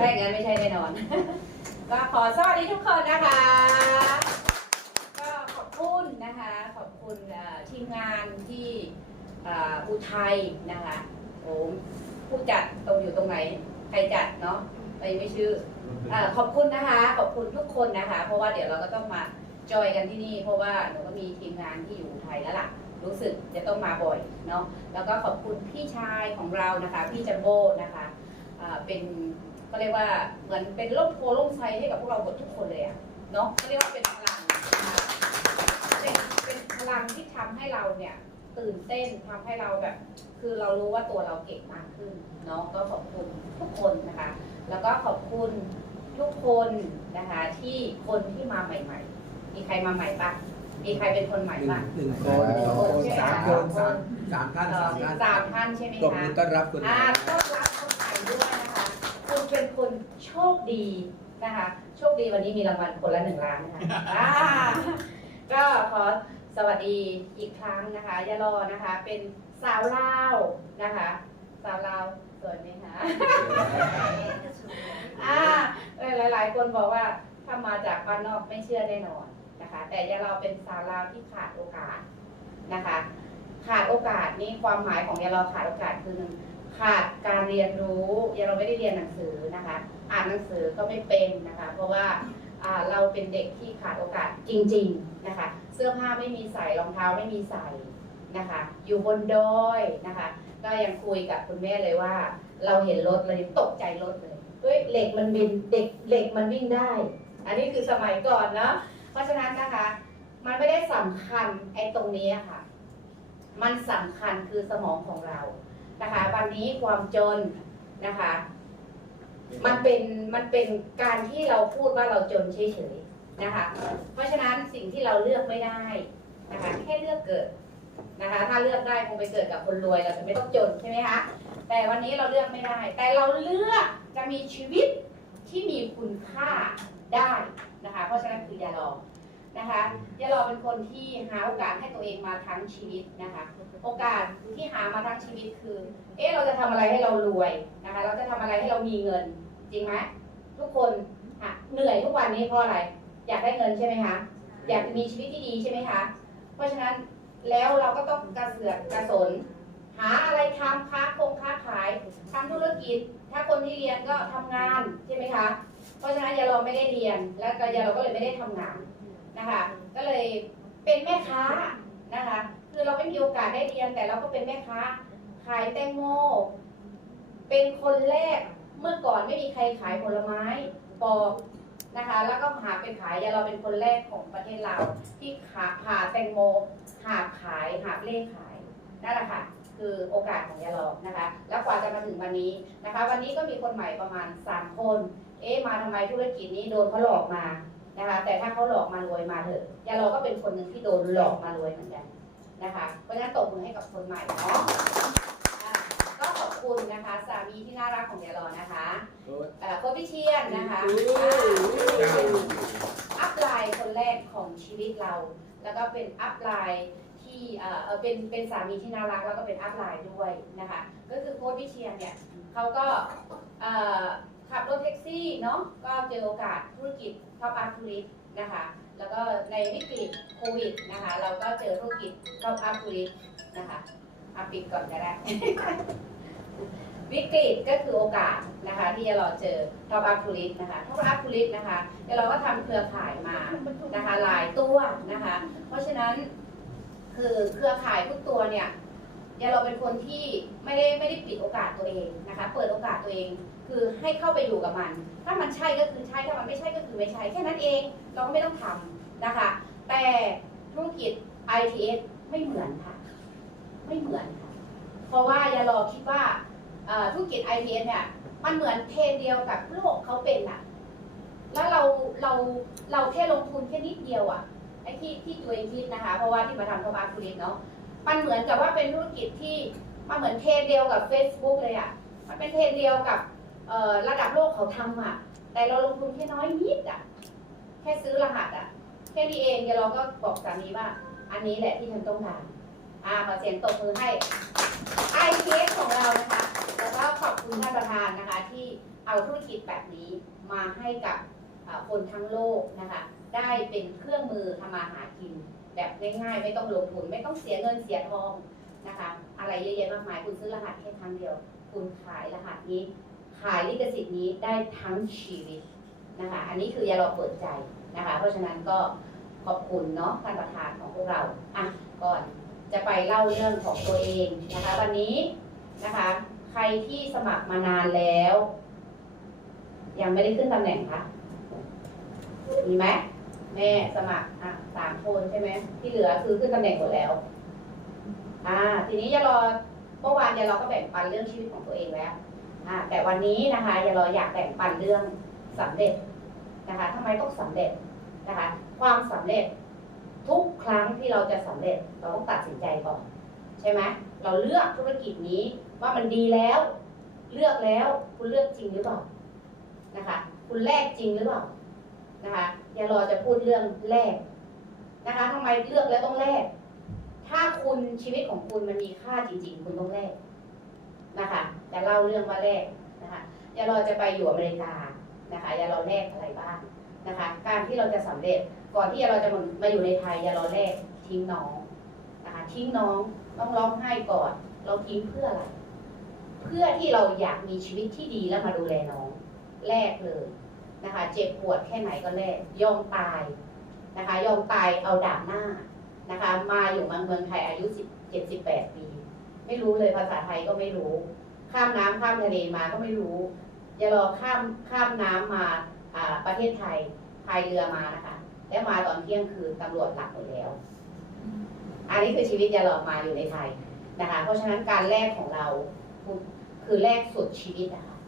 ถ้าอย่างนั้นไม่ใช่แน่นอน ก็ขอสวัสดีทุกคนนะคะ ก็ขอบคุณนะคะ ขอบคุณทีมงานที่อุทัยนะคะโอ้ผู้จัดตรงอยู่ตรงไหน ใครจัดเนาะไปไม่ชื่ออขอบคุณนะคะ ขอบคุณทุกคนนะคะ เพราะว่าเดี๋ยวเราก็ต้องมาจอยกันที่นี่ เพราะว่าหนูก็มีทีมงานที่อยู่ไทยแล้วล่ะ รู้สึกจะต้องมาบ่อยเนาะแล้วก็ขอบคุณพี่ชายของเรานะคะ พี่จัมโบ้นะคะเป็น ก็เรียกว่าเหมือนเป็นร่มโพล่มไทรให้กับพวกเราหมดทุกคนเลยอะเนาะก็เรียกว่าเป็นพลังนะคะเป็นเป็นพลังที่ทำให้เราเนี่ยตื่นเต้นทำให้เราแบบ คือเรารู้ว่าตัวเราเก่งมากขึ้นเนาะก็ขอบคุณทุกคนนะคะ แล้วก็ขอบคุณทุกคนนะคะที่คนที่มาใหม่ ๆ มีใครมาใหม่ปะมีใครเป็นคนใหม่หนึ่งปะหนึ่งคนสามคนสามสามท่านสามท่านสามท่านใช่ไหมตบคะมือต้อนรับคุณอ่าต้อนรับ โชคดีนะคะโชคดีวันนี้มีรางวัลคนละหนึ่งล้านนะคะอ่าก็ขอสวัสดีอีกครั้งนะคะยารอนะคะ เป็นสาวลาวนะคะ สาวลาวสวยไหมคะอ่าเออหลาย ๆ คนบอกว่าถ้ามาจากบ้านนอกไม่เชื่อแน่นอนนะคะ แต่อยาเราเป็นสาวลาวที่ขาดโอกาสนะคะ ขาดโอกาสนี่ความหมายของยาเราขาดโอกาสคือหนึ่ง ขาดการเรียนรู้ยาเราไม่ได้เรียนหนังสือนะคะ อ่านหนังสือก็ไม่เป็นนะคะ เพราะว่าเราเป็นเด็กที่ขาดโอกาสจริง ๆนะคะ เสื้อผ้าไม่มีใส่รองเท้าไม่มีใส่นะคะ อยู่บนดอยนะคะ ก็ยังคุยกับคุณแม่เลยว่า เราเห็นรถเลยตกใจรถเลยเฮ้ยเหล็กมันบินเด็กเหล็กมันวิ่งได้ อันนี้คือสมัยก่อนเนาะเพราะฉะนั้นนะคะ มันไม่ได้สำคัญไอ้ตรงนี้ค่ะ มันสำคัญคือสมองของเรา นะคะวันนี้ความจนนะคะ มันเป็นมันเป็นการที่เราพูดว่าเราจนเฉยๆนะคะ เพราะฉะนั้นสิ่งที่เราเลือกไม่ได้นะคะแค่เลือกเกิดนะคะ ถ้าเลือกได้คงไปเกิดกับคนรวยเราจะไม่ต้องจนใช่ไหมคะแต่วันนี้เราเลือกไม่ได้ แต่เราเลือกจะมีชีวิตที่มีคุณค่าได้นะคะ เพราะฉะนั้นคือยาลอนะคะยาลอเป็นคนที่หาโอกาสให้ตัวเองมาทั้งชีวิตนะคะ โอกาสที่หามาทั้งชีวิตคือ เอ๊ะเราจะทำอะไรให้เรารวยนะคะ เราจะทำอะไรให้เรามีเงิน จริงไหมทุกคนหาเหนื่อยทุกวันนี้เพราะอะไร อยากได้เงินใช่ไหมคะ อยากมีชีวิตที่ดีใช่ไหมคะ เพราะฉะนั้นแล้วเราก็ต้องกระเสือกกระสน หาอะไรทำค้าคงค้าขายทำธุรกิจ ถ้าคนที่เรียนก็ทำงานใช่ไหมคะ เพราะฉะนั้นยาเราไม่ได้เรียน แล้วก็ยาเราก็เลยไม่ได้ทำงานนะคะ ก็เลยเป็นแม่ค้านะคะ คือเราไม่มีโอกาสได้เรียนแต่เราก็เป็นแม่ค้า ขายแตงโม เป็นคนแรกเมื่อก่อนไม่มีใครขายผลไม้ปอกนะคะ แล้วก็หาไปขายยาเราเป็นคนแรกของประเทศเราที่ขาผ่าแตงโมหาขายหาเล่ขายนั่นแหละค่ะ คือโอกาสของยาลอนะคะ แล้วกว่าจะมาถึงวันนี้นะคะ วันนี้ก็มีคนใหม่ประมาณ 3 คน เอ๊ะมาทำไมธุรกิจนี้โดนเขาหลอกมานะคะแต่ถ้าเขาหลอกมารวยมาเถอะยาลอก็เป็นคนหนึ่งที่โดนหลอกมารวยเหมือนกัน นะคะเพราะฉะนั้นตบมือให้กับคนใหม่เนาะอะก็ขอบคุณนะคะสามีที่น่ารักของยาลอนะคะเอ่อโค้ชพิเชียนนะคะอ่าเป็นอัพไลน์คนแรกของชีวิตเรา แล้วก็เป็นอัพไลน์ที่เอ่อเอ่อเป็นเป็นสามีที่น่ารักแล้วก็เป็นอัพไลน์ด้วยนะคะ ก็คือโค้ชวิเชียนเนี่ยเขาก็เอ่อขับรถแท็กซี่เนาะก็เจอโอกาสธุรกิจท็อปอัพทูริส นะคะ แล้วก็ในวิกฤตโควิดนะคะ เราก็เจอธุรกิจท็อปอัพทูริสนะคะอาปิดก่อนก็ได้ วิกฤตก็คือโอกาสนะคะที่เราเจอท็อปอัพทูริสนะคะท็อปอัพทูริสนะคะเดี๋ยวเราก็ทำเครือข่ายมานะคะหลายตัวนะคะ เพราะฉะนั้นคือเครือข่ายทุกตัวเนี่ยเดี๋ยวเราเป็นคนที่ไม่ได้ไม่ได้ปิดโอกาสตัวเองนะคะ เปิดโอกาสตัวเอง คือให้เข้าไปอยู่กับมัน ถ้ามันใช่ก็คือใช่ ถ้ามันไม่ใช่ก็คือไม่ใช่ แค่นั้นเอง เราก็ไม่ต้องทำนะคะ แต่ธุรกิจ ITS ไม่เหมือนค่ะ ไม่เหมือนค่ะ เพราะว่าอย่าลอคิดว่าธุรกิจ ITS เนี่ย มันเหมือนเทนเดียวกับโลกเขาเป็นอะแล้วเราเราเราแค่ลงทุนแค่นิดเดียวอะไอ้ที่ที่ตัวเองคิดนะคะ เพราะว่าที่มาทำกับอาคุริสเนาะ มันเหมือนกับว่าเป็นธุรกิจที่มันเหมือนเทนเดียวกับ Facebook เลยอะมันเป็นเทนเดียวกับ ระดับโลกเขาทำอะแต่เราลงทุนแค่น้อยนิดอะแค่ซื้อรหัสอะแค่นี้เองเดี๋ยวเราก็บอกสามีว่า อันนี้แหละที่ฉันต้องการอ่าขอเสียงตบมือให้ไอเของเรานะคะ แล้วก็ขอบคุณท่านประธานนะคะ ที่เอาธุรกิจแบบนี้มาให้กับคนทั้งโลกนะคะ ได้เป็นเครื่องมือทำมาหากิน แบบง่ายๆ ไม่ต้องลงทุนไม่ต้องเสียเงินเสียทองนะคะ อะไรเยอะแยะมากมายคุณซื้อรหัสแค่ครั้งเดียว คุณขายรหัสนี้ ขายลิขสิทธิ์นี้ได้ทั้งชีวิตนะคะ อันนี้คือยาเราเปิดใจนะคะ เพราะฉะนั้นก็ขอบคุณเนาะท่านประธานของพวกเรา อะ ก่อนจะไปเล่าเรื่องของตัวเองนะคะ วันนี้นะคะ ใครที่สมัครมานานแล้ว ยังไม่ได้ขึ้นตำแหน่งคะมีไหมแม่สมัครอะสามคนใช่ไหมที่เหลือคือขึ้นตำแหน่งหมดแล้ว อ่า ทีนี้ยารอเมื่อวานยารอก็แบ่งปันเรื่องชีวิตของตัวเองแล้ว แต่วันนี้นะคะยารออยากแบ่งปันเรื่องสำเร็จนะคะทำไมต้องสำเร็จนะคะความสำเร็จทุกครั้งที่เราจะสำเร็จเราต้องตัดสินใจก่อนใช่ไหมเราเลือกธุรกิจนี้ว่ามันดีแล้ว เลือกแล้วคุณเลือกจริงหรือเปล่านะคะคุณแลกจริงหรือเปล่านะคะอย่ารอจะพูดเรื่องแลกนะคะทำไมเลือกแล้วต้องแลกถ้าคุณชีวิตของคุณมันมีค่าจริง ๆ คุณต้องแลก นะคะ จะเล่าเรื่องว่าแรกนะคะยาเราจะไปอยู่อเมริกานะคะยาเราแรกอะไรบ้างนะคะ การที่เราจะสำเร็จก่อนที่ยาเราจะมาอยู่ในไทยยาเราแรกทิ้งน้องนะคะทิ้งน้องต้องร้องไห้ก่อน เราทิ้งเพื่ออะไรเพื่อที่เราอยากมีชีวิตที่ดีแล้วมาดูแลน้องแรกเลยนะคะ เจ็บปวดแค่ไหนก็แลกยอมตายนะคะ ยอมตายเอาดาบหน้านะคะ มาอยู่เมืองไทยอายุ10 78ปี ไม่รู้เลยภาษาไทยก็ไม่รู้ ข้ามน้ำข้ามทะเลมาก็ไม่รู้ อย่ารอข้ามข้ามน้ำมาอ่าประเทศไทยพายเรือมานะคะ แล้วมาตอนเที่ยงคืนตำรวจหลับหมดแล้ว อันนี้คือชีวิตยาหลอกมาอยู่ในไทยนะคะ เพราะฉะนั้นการแลกของเราคือแลกสุดชีวิตนะคะ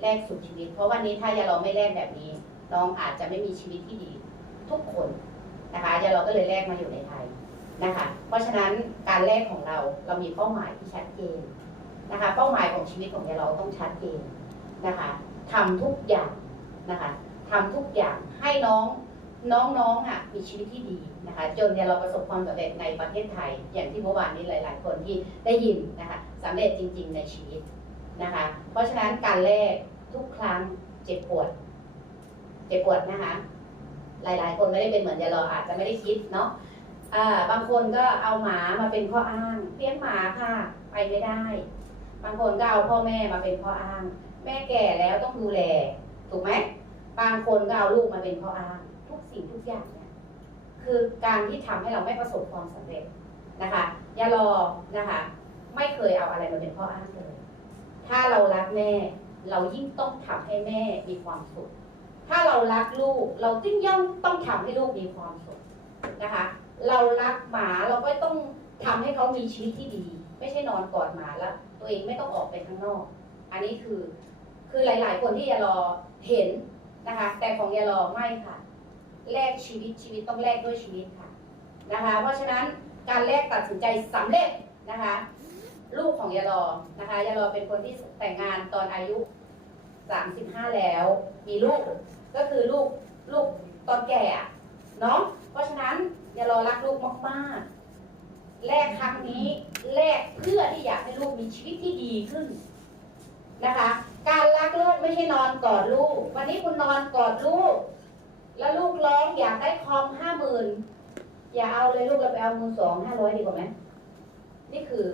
แลกสุดชีวิต เพราะวันนี้ถ้ายาเราไม่แลกแบบนี้ น้องอาจจะไม่มีชีวิตที่ดี ทุกคนนะคะยาเราก็เลยแลกมาอยู่ในไทย นะคะ เพราะฉะนั้นการแลกของเราเรามีเป้าหมายที่ชัดเจนนะคะ เป้าหมายของชีวิตของเราต้องชัดเจนนะคะทำทุกอย่างนะคะทำทุกอย่างให้น้องน้องๆอะมีชีวิตที่ดีนะคะ จนเนี่ยเราประสบความสำเร็จในประเทศไทย อย่างที่เมื่อวานนี้หลาย ๆ คนที่ได้ยินนะคะสำเร็จจริง ๆ ในชีวิตนะคะ เพราะฉะนั้นการแลกทุกครั้งเจ็บปวด เจ็บปวดนะคะ หลาย ๆ คนไม่ได้เป็นเหมือนยาเราอาจจะไม่ได้คิดเนาะ บางคนก็เอาหมามาเป็นข้ออ้างเลี้ยงหมาค่ะ ไปไม่ได้ บางคนก็เอาพ่อแม่มาเป็นข้ออ้าง แม่แก่แล้วต้องดูแล ถูกไหมบางคนก็เอาลูกมาเป็นข้ออ้าง ทุกสิ่งทุกอย่างเนี่ยคือการที่ทำให้เราไม่ประสบความสำเร็จนะคะ อย่ารอนะคะ ไม่เคยเอาอะไรมาเป็นข้ออ้างเลย ถ้าเรารักแม่ เรายิ่งต้องทำให้แม่มีความสุข ถ้าเรารักลูก เรายิ่งย่อมต้องทำให้ลูกมีความสุขนะคะ เรารักหมาเราก็ต้องทำให้เขามีชีวิตที่ดี ไม่ใช่นอนกอดหมาแล้ว ตัวเองไม่ต้องออกไปข้างนอก อันนี้คือคือหลาย ๆ คนที่ยารอเห็นนะคะ แต่ของยารอไม่ค่ะแลกชีวิตชีวิตต้องแลกด้วยชีวิตค่ะนะคะ เพราะฉะนั้นการแลกตัดสินใจสำเร็จนะคะ ลูกของยารอนะคะยารอเป็นคนที่แต่งงานตอนอายุ 35 แล้ว มีลูกก็คือลูกลูกตอนแก่เนาะเพราะฉะนั้น ย่ารอรักลูกมากๆแลกครั้งนี้แลกเพื่อที่อยากให้ลูกมีชีวิตที่ดีขึ้นนะคะ การรักลูกไม่ใช่นอนกอดลูก วันนี้คุณนอนกอดลูก แล้วลูกร้องอยากได้คอมห้าหมื่นอย่าเอาเลยลูกเราไปเอามือสองห้าร้อยดีกว่าไหมนี่คือ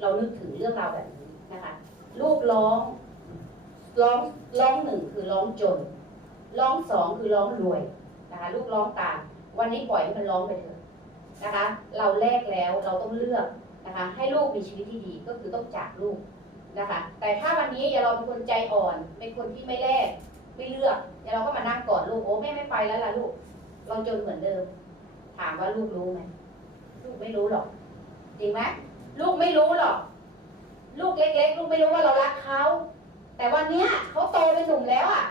เรานึกถึงเรื่องราวแบบนี้นะคะ ลูกร้องร้องร้องหนึ่งคือร้องจน ร้องสองคือร้องรวยนะคะลูกร้องตาม วันนี้ปล่อยให้มันร้องไปเถอะนะคะ เราแลกแล้วเราต้องเลือกนะคะ ให้ลูกมีชีวิตที่ดีก็คือต้องจากลูกนะคะ แต่ถ้าวันนี้อย่าเราเป็นคนใจอ่อน เป็นคนที่ไม่แลกไม่เลือกอย่าเราก็มานั่งกอดลูกโอ้แม่ไม่ไปแล้วล่ะลูก เราจนเหมือนเดิม ถามว่าลูกรู้ไหมลูกไม่รู้หรอก จริงไหมลูกไม่รู้หรอกลูกเล็ก ๆ ลูกไม่รู้ว่าเรารักเขาแต่วันเนี้ยเขาโตเป็นหนุ่มแล้วอะ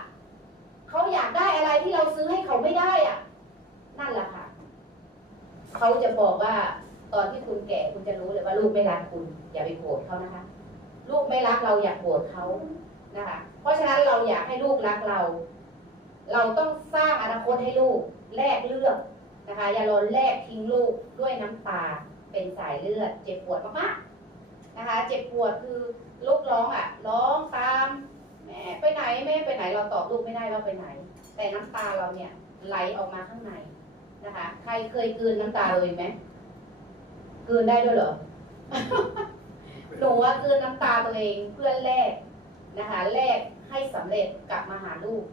เขาอยากได้อะไรที่เราซื้อให้เขาไม่ได้อะ นั่นแหละค่ะ เขาจะบอกว่าตอนที่คุณแก่คุณจะรู้เลยว่าลูกไม่รักคุณ อย่าไปโกรธเขานะคะ ลูกไม่รักเราอย่าโกรธเขานะคะ เพราะฉะนั้นเราอยากให้ลูกรักเรา เราต้องสร้างอนาคตให้ลูกแลกเลือกนะคะ อย่าลนแลกทิ้งลูกด้วยน้ำตาเป็นสายเลือด เจ็บปวดมากๆนะคะ เจ็บปวดคือลูกร้องอะ ร้องตามแม่ไปไหนแม่ไปไหนเราตอบลูกไม่ได้เราไปไหน แต่น้ำตาเราเนี่ยไหลออกมาข้างใน นะคะ ใครเคยกลืนน้ำตาเลยไหมกลืนได้ด้วยเหรอหนูว่ากลืนน้ำตาตัวเองเพื่อแลกนะคะแลกให้สำเร็จกลับมาหาลูก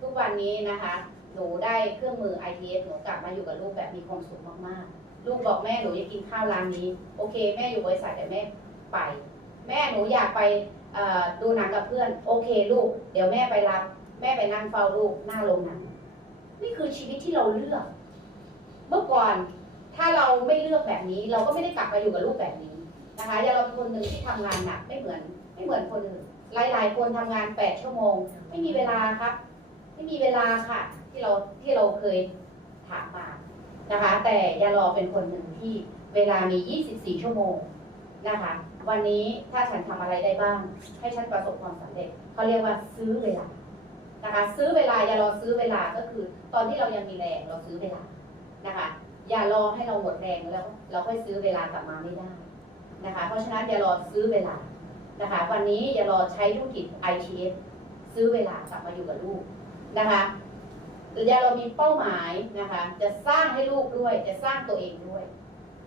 ทุกวันนี้นะคะ หนูได้เครื่องมือ ITS หนูกลับมาอยู่กับลูกแบบมีความสุขมากๆ ลูกบอกแม่หนูอยากกินข้าวร้านนี้ โอเค แม่อยู่บริษัทแต่แม่ไป แม่หนูอยากไปเอ่อดูหนังกับเพื่อน โอเคลูก เดี๋ยวแม่ไปรับ แม่ไปนั่งเฝ้าลูกหน้าโรงหนังนี่คือชีวิตที่เราเลือก เมื่อก่อนถ้าเราไม่เลือกแบบนี้ เราก็ไม่ได้กลับมาอยู่กับลูกแบบนี้นะคะอย่างเราเป็นคนหนึ่งที่ทำงานหนักไม่เหมือน ไม่เหมือนคนอื่นหลายๆคนทำงานแปดชั่วโมง ไม่มีเวลาครับ ไม่มีเวลาค่ะ ที่เราที่เราเคยถามมานะคะ แต่ยาลอเป็นคนหนึ่งที่เวลามี 24 ชั่วโมงนะคะ วันนี้ถ้าฉันทำอะไรได้บ้าง ให้ฉันประสบความสำเร็จเขาเรียกว่าซื้อเวลานะคะ ซื้อเวลาย่ารอซื้อเวลาก็คือ ตอนที่เรายังมีแรงเราซื้อเวลา นะคะ อย่ารอให้เราหมดแรงแล้ว เราค่อยซื้อเวลากลับมาไม่ได้นะคะ เพราะฉะนั้นอย่ารอซื้อเวลานะคะ วันนี้อย่ารอใช้ธุรกิจ ITS ซื้อเวลากลับมาอยู่กับลูกนะคะอย่าเรอมีเป้าหมายนะคะ จะสร้างให้ลูกด้วย จะสร้างตัวเองด้วย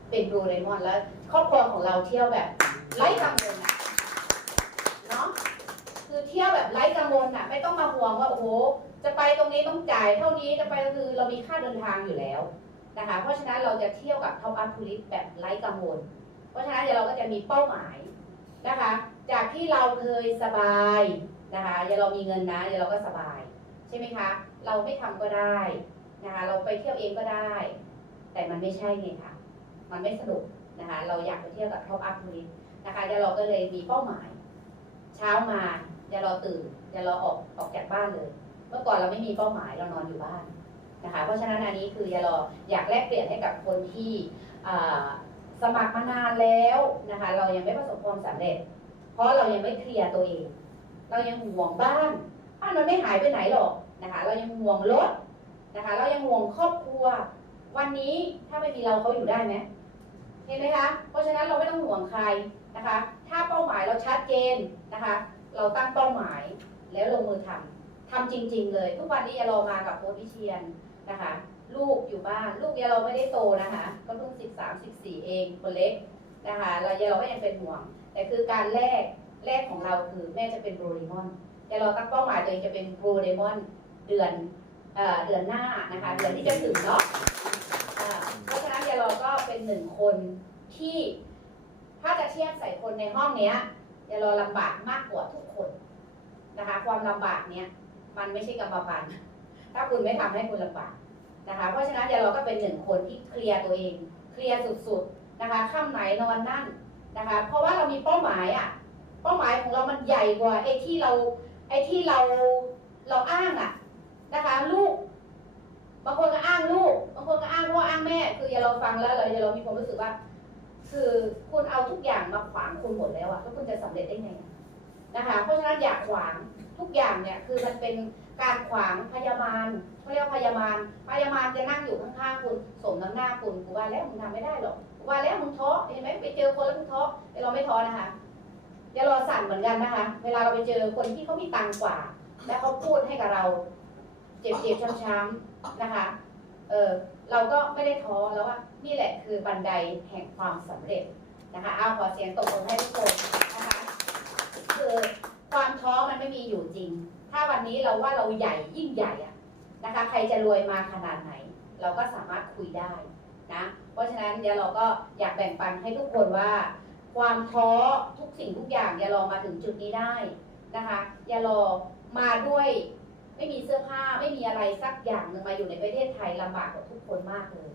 เป็นบรูเรมอนแล้ว ครอบครัวของเราเที่ยวแบบไร้กังวลอะเนาะคือเที่ยวแบบไร้กังวลอะ ไม่ต้องมาห่วงว่าโอ้โหจะไปตรงนี้ต้องจ่ายเท่านี้จะไปคือเรามีค่าเดินทางอยู่แล้ว นะคะ เพราะฉะนั้นเราจะเที่ยวกับท็อปอัพทูริสแบบไร้กังวล เพราะฉะนั้นเดี๋ยวเราก็จะมีเป้าหมายนะคะ จากที่เราเคยสบายนะคะเดี๋ยวเรามีเงินนะเดี๋ยวเราก็สบาย ใช่ไหมคะ เราไม่ทำก็ได้นะคะเราไปเที่ยวเองก็ได้ แต่มันไม่ใช่ไงคะมันไม่สนุกนะคะ เราอยากไปเที่ยวกับท็อปอัพทูริสนะคะเดี๋ยวเราก็เลยมีเป้าหมาย เช้ามาอย่ารอตื่นอย่ารอออกออกจากบ้านเลย เมื่อก่อนเราไม่มีเป้าหมายเรานอนอยู่บ้าน นะคะเพราะฉะนั้นอันนี้คือยารออยากแลกเปลี่ยนให้กับคนที่สมัครมานานแล้วนะคะเรายังไม่ประสบความสำเร็จ เพราะเรายังไม่เคลียร์ตัวเอง เรายังห่วงบ้านบ้านมันไม่หายไปไหนหรอกนะคะเรายังห่วงรถนะคะเรายังห่วงครอบครัว วันนี้ถ้าไม่มีเราเขาอยู่ได้ไหมเห็นไหมคะ เพราะฉะนั้นเราไม่ต้องห่วงใครนะคะ ถ้าเป้าหมายเราชัดเจนนะคะ เราตั้งเป้าหมายแล้วลงมือทำทำจริง ๆ เลย ทุกวันนี้ยาโรมากับโค้ชวิเชียน นะคะ ลูกอยู่บ้านลูกยาโรไม่ได้โตนะคะ ก็เพิ่งสิบสามสิบสี่เองคนเล็กนะคะเรายาโรก็ยังเป็นห่วง แต่คือการแลกแลกของเราคือแม่จะเป็นโบรเรมอนยาโราตั้งเป้าหมายตัวเองจะเป็นโบรเรมอนเดือนเอเดือนหน้านะคะเดือนที่จะถึงเนาะเพราะฉะนั้นยาโรก็เป็นหนึ่งคนที่ถ้าจะเทียบใส่คนในห้องเนี้ยอย่ารอลำบากมากกว่าทุกคนนะคะ ความลำบากเนี้ยมันไม่ใช่กรรมพันธุ์ ถ้าคุณไม่ทำให้คุณลำบากนะคะ เพราะฉะนั้นอย่ารอก็เป็นหนึ่งคนที่เคลียร์ตัวเอง เคลียร์สุดๆนะคะค่ำไหนนอนนั่นนะคะ เพราะว่าเรามีเป้าหมายอะเป้าหมายของเรามันใหญ่กว่าไอ้ที่เราไอ้ที่เราเราอ้างอะนะคะ ลูกบางคนก็อ้างลูกบางคนก็อ้างพ่ออ้างแม่ คืออย่าเราฟังแล้วเราอย่าเรามีความรู้สึกว่า คือคุณเอาทุกอย่างมาขวางคุณหมดแล้วอะแล้วคุณจะสำเร็จได้ไงนะคะ เพราะฉะนั้นอย่าขวางทุกอย่างเนี่ยคือมันเป็น การขวางพยาบาลเขาเรียกว่าพยาบาล พยาบาลจะนั่งอยู่ข้างๆคุณสมน้ำหน้าคุณกูว่าแล้วมึงทำไม่ได้หรอกกูว่าแล้วมึงท้อเห็นไหมไปเจอคนแล้วมึงท้อแต่เราไม่ท้อนะคะอย่ารอสั่นเหมือนกันนะคะ เวลาเราไปเจอคนที่เขามีตังกว่า แล้วเขาพูดให้กับเรา เจ็บๆช้ำๆนะคะ เออเราก็ไม่ได้ท้อแล้วว่านี่แหละคือบันไดแห่งความสำเร็จนะคะเอาขอเสียงตบมือให้ทุกคนนะคะคือความท้อมันไม่มีอยู่จริง ถ้าวันนี้เราว่าเราใหญ่ยิ่งใหญ่อะนะคะ ใครจะรวยมาขนาดไหน เราก็สามารถคุยได้นะ เพราะฉะนั้นเดี๋ยวเราก็อยากแบ่งปันให้ทุกคนว่า ความท้อทุกสิ่งทุกอย่างอย่ารอมาถึงจุดนี้ได้นะคะ อย่ารอมาด้วยไม่มีเสื้อผ้าไม่มีอะไรสักอย่างหนึ่งมาอยู่ในประเทศไทยลำบากกว่าทุกคนมากเลย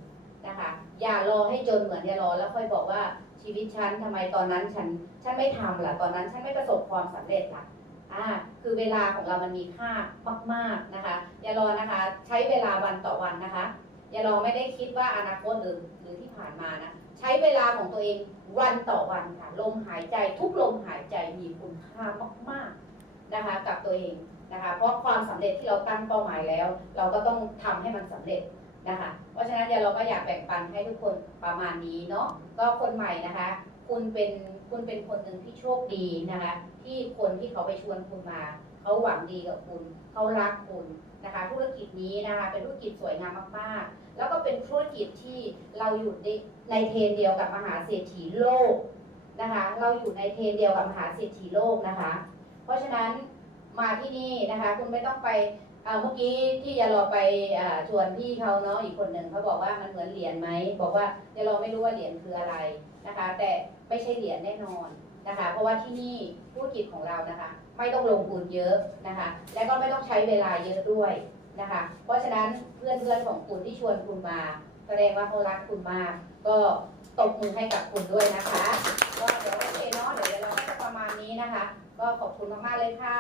นะคะ อย่ารอให้จนเหมือนอย่ารอแล้วค่อยบอกว่าชีวิตฉันทำไมตอนนั้นฉันฉันไม่ทำล่ะตอนนั้นฉันไม่ประสบความสำเร็จล่ะ อ่าคือเวลาของเรามันมีค่ามาก ๆนะคะ อย่ารอนะคะใช้เวลาวันต่อวันนะคะ อย่ารอไม่ได้คิดว่าอนาคตหรือหรือที่ผ่านมานะใช้เวลาของตัวเองวันต่อวันค่ะลมหายใจทุกลมหายใจมีคุณค่ามากๆนะคะกับตัวเองนะคะ เพราะความสำเร็จที่เราตั้งเป้าหมายแล้ว เราก็ต้องทำให้มันสำเร็จนะคะ เพราะฉะนั้นเดี๋ยวเราก็อยากแบ่งปันให้ทุกคนประมาณนี้เนาะก็คนใหม่นะคะ คุณเป็นคุณเป็นคนหนึ่งที่โชคดีนะคะ ที่คนที่เขาไปชวนคุณมา เขาหวังดีกับคุณ เขารักคุณนะคะ ธุรกิจนี้นะคะเป็นธุรกิจสวยงามมากๆ แล้วก็เป็นธุรกิจที่เราอยู่ในในเทนเดียวกับมหาเศรษฐีโลกนะคะ เราอยู่ในเทนเดียวกับมหาเศรษฐีโลกนะคะ เพราะฉะนั้นมาที่นี่นะคะ คุณไม่ต้องไป เอ่อเมื่อกี้ที่ยาลอไปอชวนพี่เขาเนาะอีกคนหนึ่งเขาบอกว่ามันเหมือนเหรียญไหมบอกว่ายาลอไม่รู้ว่าเหรียญคืออะไรนะคะ แต่ไม่ใช่เหรียญแน่นอนนะคะ เพราะว่าที่นี่ธุรกิจของเรานะคะ ไม่ต้องลงทุนเยอะนะคะ และก็ไม่ต้องใช้เวลาเยอะด้วยนะคะ เพราะฉะนั้นเพื่อนๆของคุณที่ชวนคุณมา แสดงว่าเขารักคุณมาก ก็ตบมือให้กับคุณด้วยนะคะก็เดี๋ยวโอเคเนาะเดี๋ยวเราก็จะประมาณนี้นะคะ ก็ขอบคุณมากๆเลยค่ะ